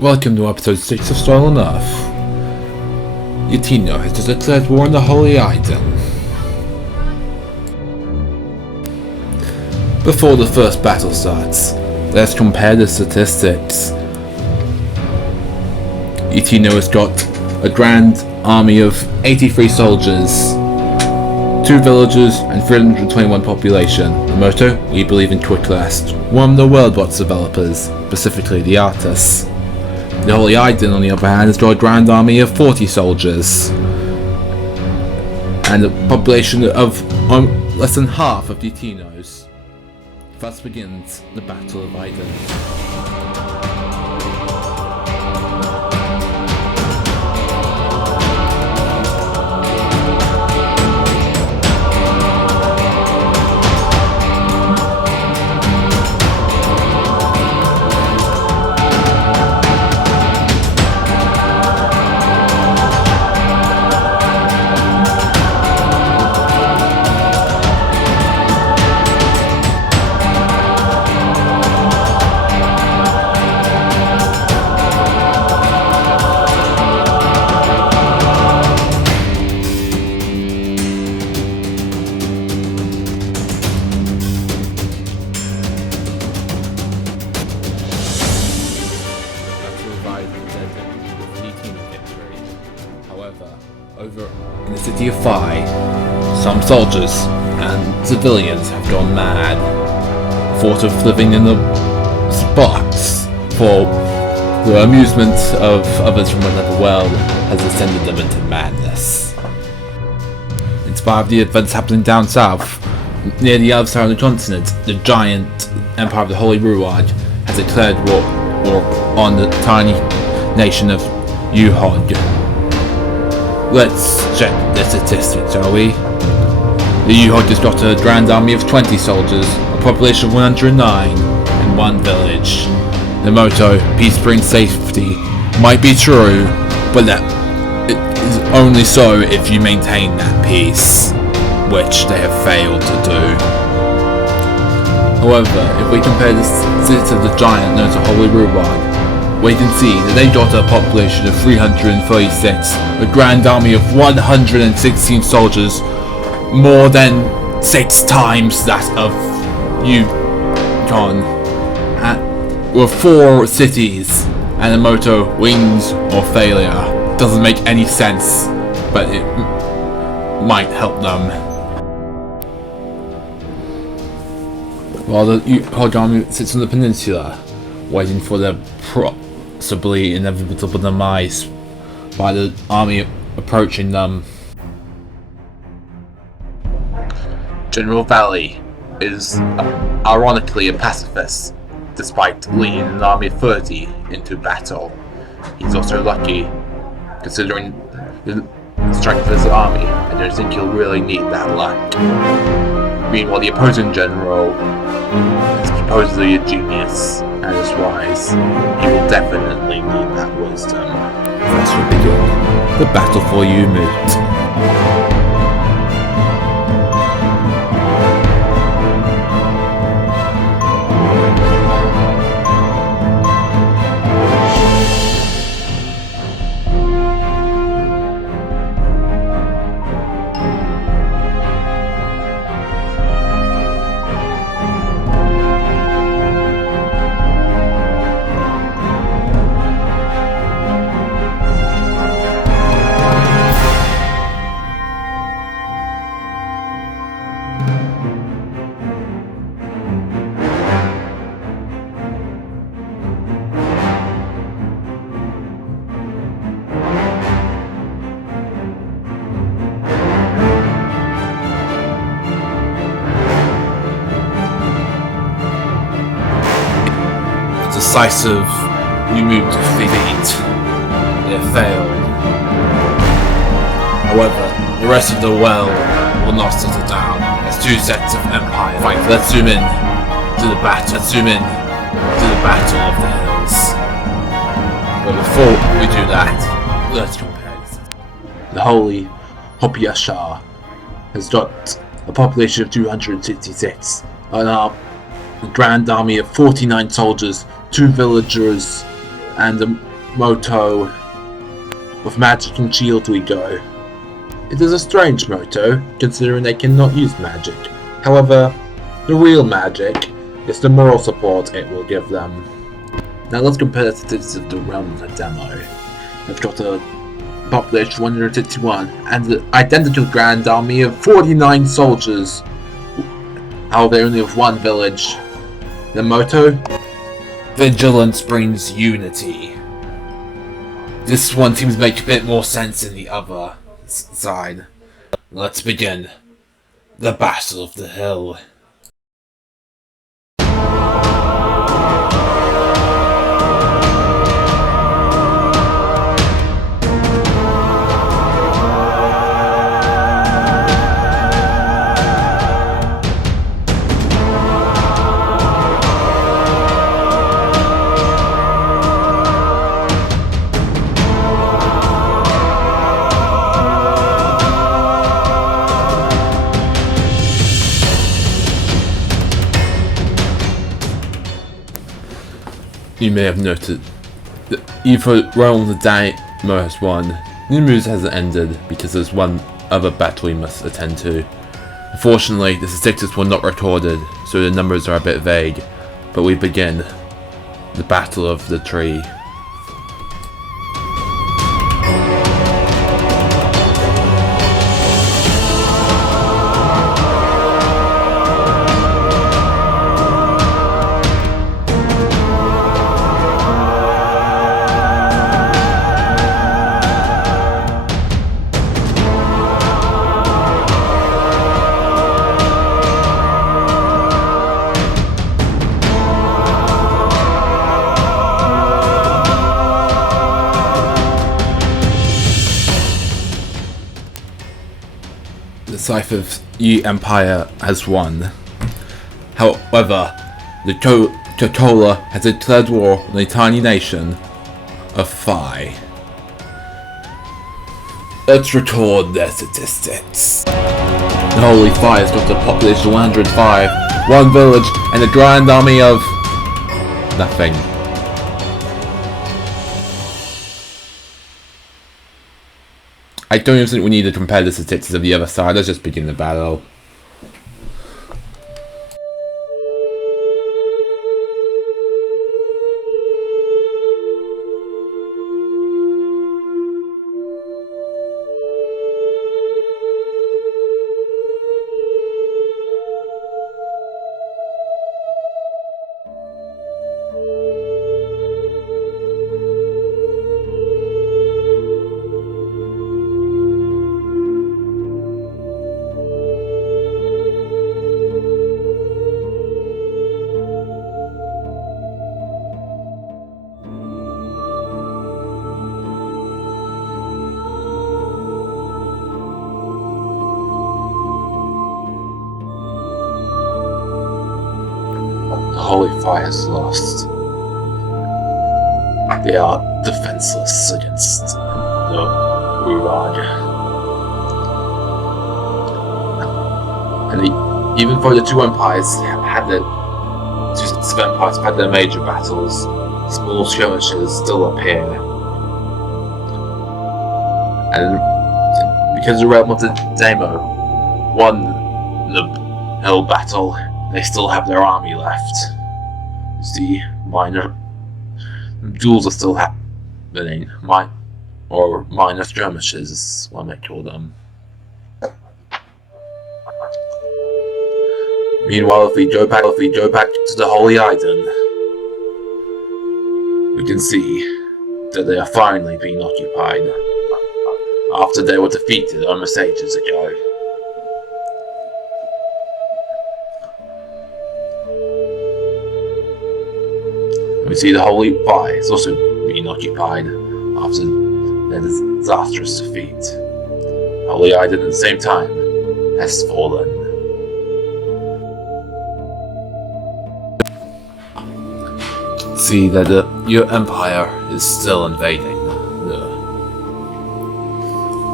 Welcome to episode 6 of Stolen Earth. Yatino has just declared war on the Holy Island. Before the first battle starts, let's compare the statistics. Yatino has got a grand army of 83 soldiers, 2 villagers and 321 population. The motto, we believe in quick last. One of the Worldbox developers, specifically the artists. The Holy Island, on the other hand, has got a grand army of 40 soldiers and a population of less than half of the Yatinos. Thus begins the Battle of Aiden. Over in the city of Phi, some soldiers and civilians have gone mad. The thought of living in the box for the amusement of others from another world has ascended them into madness. Inspired by the events happening down south, near the other side of the continent, the giant Empire of the Holy Ruad has declared war on the tiny nation of Yuhog. Let's check the statistics, shall we? The Yuhog has got a grand army of 20 soldiers, a population of 109, and 1 village. The motto, peace brings safety, might be true, but that it is only so if you maintain that peace, which they have failed to do. However, if we compare the city of the giant known as the Holy Ruad, we can see that they got a population of 336, a grand army of 116 soldiers, more than 6 times that of Yukon, with 4 cities, and the motto, wings or failure. Doesn't make any sense, but it might help them. While the Yukon army sits on the peninsula, waiting for their possibly inevitable demise by the army approaching them. General Valley is ironically a pacifist, despite leading an army of 30 into battle. He's also lucky, considering the strength of his army. I don't think he'll really need that luck. Meanwhile, the opposing general is supposedly a genius and is wise. He will definitely need that wisdom. Thus will begin the battle for Umut. Decisive Umut defeat. They failed. However, the rest of the world will not settle down as 2 sets of empire fight. Let's zoom in to the battle. Let's zoom in to the Battle of the Hills. But before we do that, let's compare this. The Holy Hopiashar has got a population of 266, a grand army of 49 soldiers, 2 villagers, and a motto with magic and shield we go. It is a strange motto, considering they cannot use magic. However, the real magic is the moral support it will give them. Now let's compare the statistics of the realm of the demo. They've got a population of 161 and the identical grand army of 49 soldiers. However, they only have one village. The motto? Vigilance brings unity. This one seems to make a bit more sense than the other side. Let's begin. The Battle of the Hill. You may have noted that either Realm of the Demo has won, Nimu's hasn't ended because there's one other battle we must attend to. Unfortunately, the statistics were not recorded, so the numbers are a bit vague, but we begin. The Battle of the Tree. The Scythe Yi Empire has won. However, the Totola has declared war on the tiny nation of Phi. Let's record their statistics. The Holy Phi has got a population of 105, one village, and a grand army of nothing. I don't even think we need to compare the statistics of the other side, let's just begin the battle. Holy Phi has lost. They are defenseless against the Urag. And even though the two empires had their major battles, small skirmishes still appear. And because the realm of the Demo won the hill battle, they still have their army left. The minor duels are still happening, minor skirmishes is what I call them. Meanwhile, if we go back to the Holy Iden, we can see that they are finally being occupied after they were defeated almost ages ago. We see the Holy Phi is also being occupied after their disastrous defeat. Holy Iden at the same time has fallen. See that your empire is still invading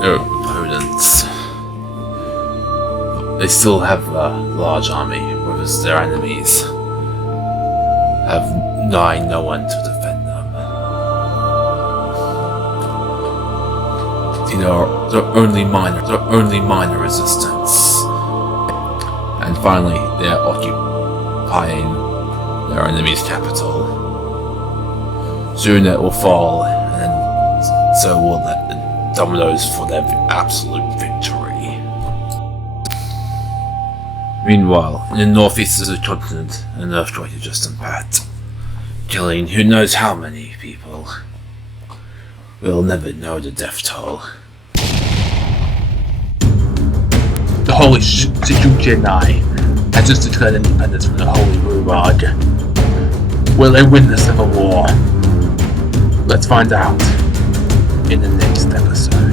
their opponents. They still have a large army, whereas their enemies have no one to defend them. the only minor resistance. And finally, they're occupying their enemy's capital. Soon it will fall, and so will the dominoes for their absolute victory. Meanwhile, in the northeast of the continent, an earthquake has just impacted, killing who knows how many people. We'll never know the death toll. The Holy Jedi has just declared independence from the Holy Rurag. Will they win the Civil War? Let's find out in the next episode.